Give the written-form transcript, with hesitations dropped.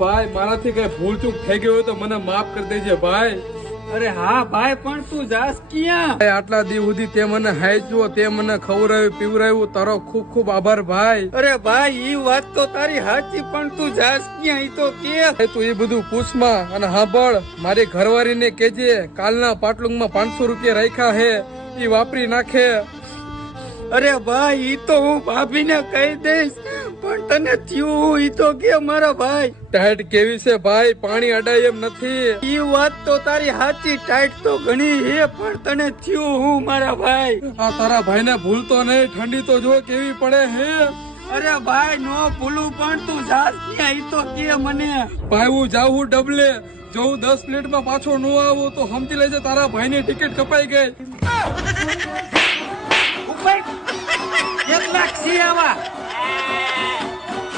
ભાઈ મારાથી કઈ ભૂલ ચૂક થઈ ગઈ હોય તો મને માફ કરી દેજે ભાઈ. અરે હા ભાઈ, પણ તું જાસ ક્યાં? આટલા દી સુધી તે મને હાચ્યો, તે મને ખવડાવ્યું પીવડાવ્યું, તારો ખૂબ ખૂબ આભાર ભાઈ. અરે ભાઈ, ઈ વાત તો તારી સાચી, પણ તું જાસ ક્યાં ઈ તો કે. તું એ બધું પૂછમાં અને સાંભળ, મારી ઘરવાળીને કેજે કાલના પાટલુંગમાં 500 રૂપિયા રાખ્યા હે, ઈ વાપરી નાખે. અરે ભાઈ, ઈ તો હું ભાભીને કહી દઈશ, પણ તને થયું ઈ તો કે મારા ભાઈ. ટાઈટ કેવી છે ભાઈ, પાણી અડાય એમ નથી. ઈ વાત તો તારી સાચી, ટાઈટ તો ઘણી હે, પણ તને થયું હું મારા ભાઈ. આ તારા ભાઈને ભૂલતો નહીં, ઠંડી તો જો કેવી પડે હે. અરે ભાઈ, નો ભૂલું, પણ તું જાસ ક્યાં ઈ તો કે મને. ભાઈ હું જાઉં ડબલે, જો હું 10 મિનિટમાં પાછો ન આવું તો સમજી લેજે તારા ભાઈની ટિકિટ કપાઈ ગઈ. ઉપર 1 લાખ સી આવા